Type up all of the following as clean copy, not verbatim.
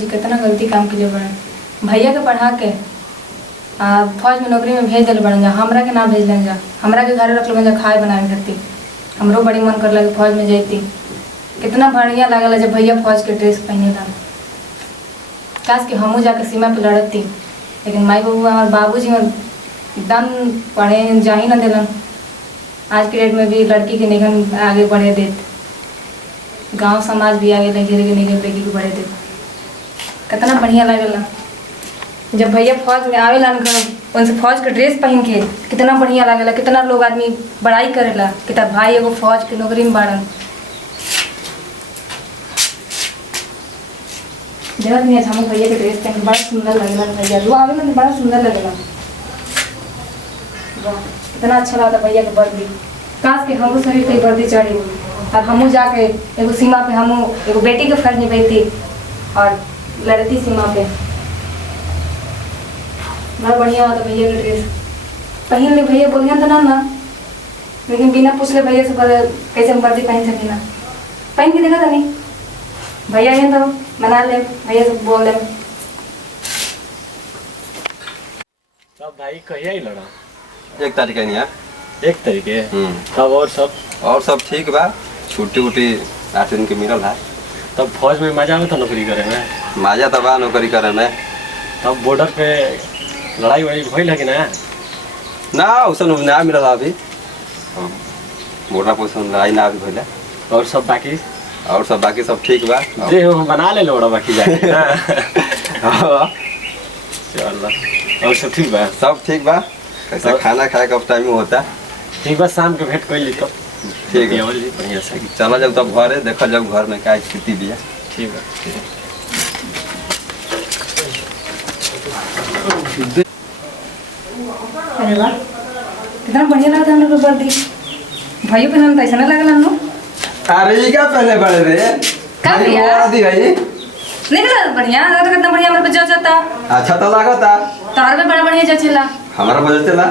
बाबूजी कितना गलती काम के लिए बड़े भैया के पढ़ा के फौज में नौकरी में भेज दिल बन जा, हमरा के ना भेज लें जा, हमरा के घर रख लो जा खाए बनाए करती। हमरो बड़ी मन कर लगे फौज में जैती। कितना बढ़िया लागल जब भैया फौज के ड्रेस पहने ला। काश कि हमू जाके सीमा पे लड़ती, लेकिन माई बाबू हमारे बाबूजी एकदम पढ़े जा ही ना दिलन। आज के डेट में भी लड़की के निगम आगे बढ़े देते, गांव समाज भी आगे लगे निगम लड़की को बढ़े देते। कितना बढ़िया लगेला जब भैया फौज में आवेला उनसे फौज के ड्रेस पहन के, कितना बढ़िया लगेला। कितना लोग आदमी बड़ाई करेला कि तार भाई एगो फौज के नौकरी में बाड़न। जरा नहीं अच्छा भैया के ड्रेस पहन बड़ा सुंदर लगेला। भैया जो आवेला तो बड़ा सुंदर लगेला। वाह कितना अच्छा लगता भैया के वर्दी। काश के हमरो शरीर पे वर्दी चढ़ी और हमू जाके एगो सीमा पे हमू एगो बेटी के फर्ज निभाती और लड़ती सीमा पे। बड़ा बढ़िया होता भैया के ड्रेस पहन ले। भैया बोलिए तो ना लेकिन बिना पूछले भैया से कैसे हम वर्दी पहन सकी ना। पहन के देखा था नहीं भैया ये तो मना ले, भैया से बोल ले। तब भाई कहिया ही लड़ा? 1 तारीख है यार। 1 तारीख है। तब और सब ठीक बा। छुट्टी उट्टी 8 दिन के मिलल है। तब फौज में मजा आवता नौकरी करे में? मजा तो बा नौकरी करे में। तब बॉर्डर पे लड़ाई वड़ाई भइल है कि ना? ना उसन ना मिलल अभी। बॉर्डर पे उसन लड़ाई ना अभी भइल। और सब बाकी सब ठीक बा। दे हम बना ले लोड़ा बाकी जाके ना। हां चल और सब ठीक बा? सब ठीक बा। कैसे खाना खाए कब टाइम होता? ठीक बा, शाम के भेंट कर ली तो ठीक है। बढ़िया से चला जब तब घर है, देखा जब घर में क्या स्थिति भी है। ठीक है। अरे वाह कितना बढ़िया लगता है हम लोग वर्दी। भाइयों पहनने में ऐसा ना लगल हम लोग। अरे ये क्या पहले बड़े रे? का भैया वर्दी भाई नहीं लगा बढ़िया? तो कितना बढ़िया हमारे पे जज आता। अच्छा तो लागता तार पे बड़ा बढ़िया जचेला। हमारा बजट चला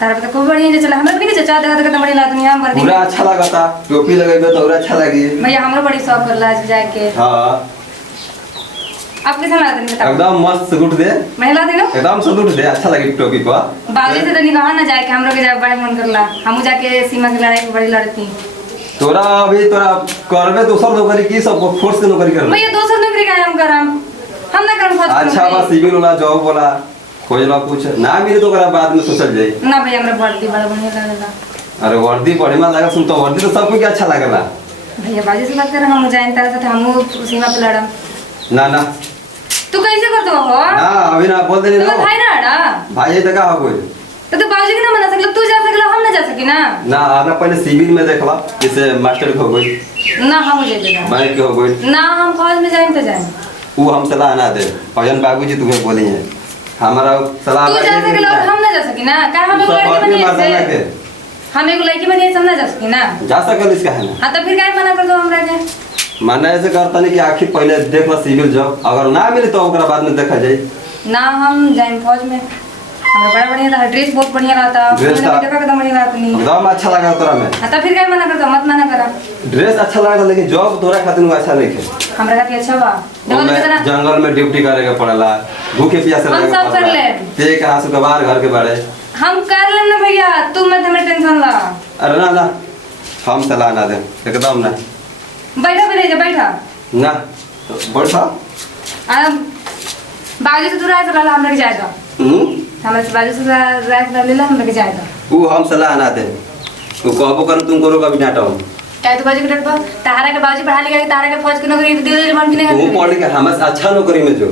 तार पे तो खूब बढ़िया जचेला। हमरा भी जचा देखा तो कितना बढ़िया लागत नहीं हम वर्दी। पूरा अच्छा लागता। टोपी लगाइबे तो और अच्छा लगी। भैया हमरो बड़ी शौक करला आज जाके। हां आप कैसा लागत नहीं बताओ? एकदम मस्त सलूट दे। महिला दिनो एकदम सलूट दे, अच्छा लगी टोपी पर। बाबूजी से तो निकाह ना जाए के हमरो के जाए बड़े मन करला। हमू जाके सीमा की लड़ाई बड़ी लड़ती। तोरा अभी तोरा करबे दोसर नौकरी की सब फोर्स के नौकरी करबे? भैया दोसर नौकरी का हम करम, हम ना करम फौज के अच्छा बस सिविल वाला जॉब वाला खोजला कुछ ना मिले तो ओकरा बाद में सोचल जाई ना। भैया हमरा वर्दी बड़ा बढ़िया लागला। अरे वर्दी बढ़िया लागल। सुन तो वर्दी तो सबको क्या अच्छा लागला। भैया बाजी से बात कर, हम जाए तारा साथ हमू सीमा पे लड़म। ना तू कैसे कर दो हो? ना अभी ना बोल देनी तो ना भाई ना अड़ा भाई ये का हो कोई तो बाबूजी के ना मना सकला। तू जा सकला, हम ना जा सकी ना। ना आना पहले सिविल में देखला जैसे मास्टर हो गई ना हम ले देगा बैंक के हो गई ना। हम फौज में जाएं तो जाएं। वो हम सलाह ना दे। भजन बाबूजी तुम्हें बोली है हमारा सलाह। तू जा सकला और हम ना जा सकी ना। का हम एगो लड़की बनी ऐसे? हम एगो लड़की बनी ऐसे हम ना जा सकी ना। जा सकल इसका है ना। हां तो फिर काहे मना कर दो हमरा के? माना ऐसे करता नहीं कि आखिर पहले देख लो सिविल जॉब, अगर ना मिले तो ओकरा बाद में देखा जाए ना। हम जाएं फौज में। हमरा बड़ा बढ़िया था, ड्रेस बहुत बढ़िया रहता। ड्रेस मैंने देखा कितना बढ़िया रहता नहीं। एकदम अच्छा लगा तोरा में। हां तो फिर काहे मना कर दो? मत मना करा। ड्रेस अच्छा लगा लेकिन जॉब तोरा खातिर अच्छा नहीं है। हमरा खातिर अच्छा बा। देखो कितना जंगल में ड्यूटी करे के पड़ेला, भूखे प्यासे हम रहे के सब कर ले। पे कहां से बाहर घर के बारे हम कर लेम ना भैया। तू मत हमें टेंशन ला। अरे ना हम सलाह ना दे एकदम ना। बैठा पे जा बैठा ना तो बैठा। बाजू से दूर आए तो हमरा के जाएगा। हमरा से बाजू से रात ले ला हमरा के जाएगा। वो हम सलाह ना दे। तू कहबो कर तुम करो कभी नाटो काय तो बाजू के डर पर तारा के बाजू पढ़ा लिखा के तारा के फौज की नौकरी दे दे मन की नहीं। तू पढ़ के हम अच्छा नौकरी में जो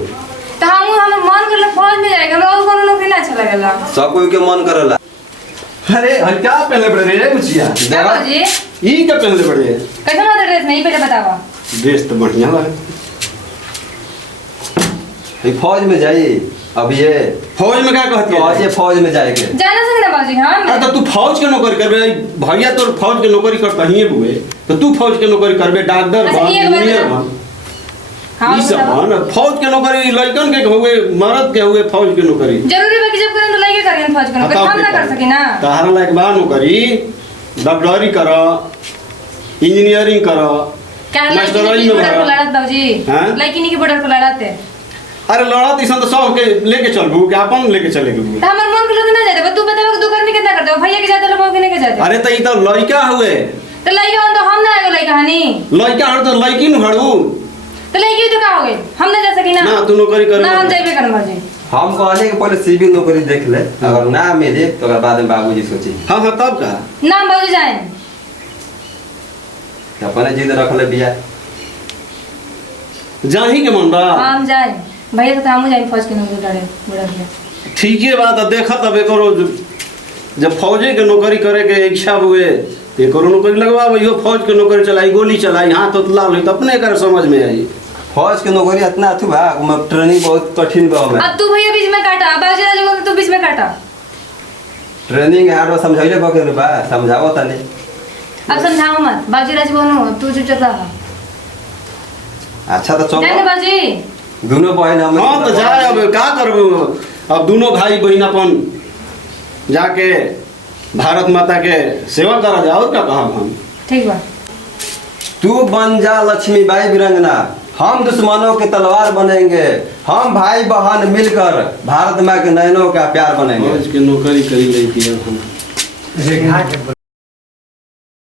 तो हम मन करला फौज में जाएगा। हमरा और कोनो नौकरी ना अच्छा लगेला। सब कोई के मन करला। अरे हम क्या पहले बड़े रे कुछिया देखो जी ई क्या पहले बड़े कैसा ना ड्रेस नहीं पहले बतावा। ड्रेस तो बढ़िया लगे। ये फौज में जाई अब ये फौज में क्या कहती तो आज है? ये फौज में जाएंगे जाना सके ना बाजी। हां अरे तो तू फौज के नौकरी करबे। भैया तो फौज के नौकरी करता ही हुए तो तू फौज के नौकरी करबे। डॉक्टर अच्छा, बन, ये बात इंजीनियर बता। बन। हां ई सब बन। फौज के नौकरी लड़कन के हुए, मर्द के हुए फौज के नौकरी। जरूरी बा कि जब करें तो लगे करें फौज के नौकरी। हम ना कर सकी ना। तहारा लायक बा नौकरी। डॉक्टरी कर, इंजीनियरिंग कर, क्या मास्टरवारी में बॉर्डर पर भरा। लड़त बाबूजी हाँ? लड़की नहीं के बॉर्डर पर लड़ाते अरे लड़ा तीसन तो सब के लेके चलबू कि अपन लेके चले के तो हमर मन के लोग ना जाते तू बताओ दो कर्मी कितना करते हो भैया के जाते लोग के नहीं के जाते अरे त ई तो लड़का हुए तो लड़का तो हम ना आएगो लड़का हनी लड़का हड़ तो लड़की न हड़ू तो लड़की तो का हो गई हम ना जा सकी ना ना तू नौकरी कर ना हम जाइबे करम बाबूजी हम कहले कि पहले सिविल नौकरी देख ले अगर ना मिले तो ओकर बाद में बाबूजी सोची हाँ हाँ तब का ना हम बाबूजी जाए तो अपने जिद रख ले बिया जाही के मन बा हाँ हम जाए भैया तो हमू जाए फौज के नौकरी लड़े बुढ़ा भैया ठीक है बात है देखत अब करो जब फौजे के नौकरी करे के इच्छा हुए ये करो नौकरी लगवा यो फौज के नौकरी चलाई गोली चलाई हाथ तो लाल तो अपने कर समझ में आई फौज के नौकरी इतना अथु बा ओमे ट्रेनिंग बहुत कठिन बा ओमे अब तू भैया बीच में काटा बाबूजी राजू को तू बीच में काटा ट्रेनिंग यार समझाइले बके बा समझाओ तनी अब समझाओ मत बाबूजी राजू बोनो तू चुपचाप रह अच्छा तो जाने चलो बाबूजी दोनों बहन हम हाँ तो जाए अब का करबो अब दोनों भाई बहन अपन जाके भारत माता के सेवा करा जाओ और क्या कहा हम ठीक बा तू बन जा लक्ष्मीबाई वीरांगना हम दुश्मनों के तलवार बनेंगे हम भाई बहन मिलकर भारत माँ के नयनों का प्यार बनेंगे फौज के नौकरी करी रही थी हम